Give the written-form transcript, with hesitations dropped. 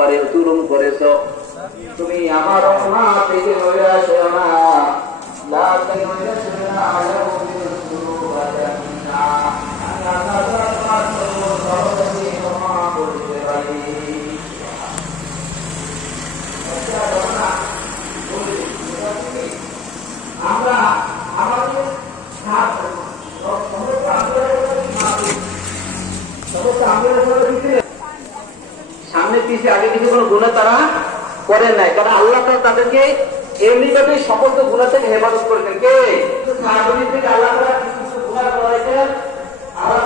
পারে জুলুম করেছো, তুমি আমার রহমত থেকে নৈরাশ হও না। লা তাইয়ুনা আলাহু বিল-যুনুবা মিন্না, আমি আল্লাহ তোমার সর্বশক্তি ক্ষমা করতে পারি। আমরা আমাদের সামনে পিছিয়ে আগে কিছু কোনো গুনাহ তারা করেন নাই, কারণ আল্লাহ তাআলা তাদেরকে এমনিভাবে সমস্ত গুনাহ থেকে হেফাজত করেছেন। কে? সাহাবীদের থেকে আল্লাহ তাআলা কিছু গুনাহ করাইছেন, আল্লাহ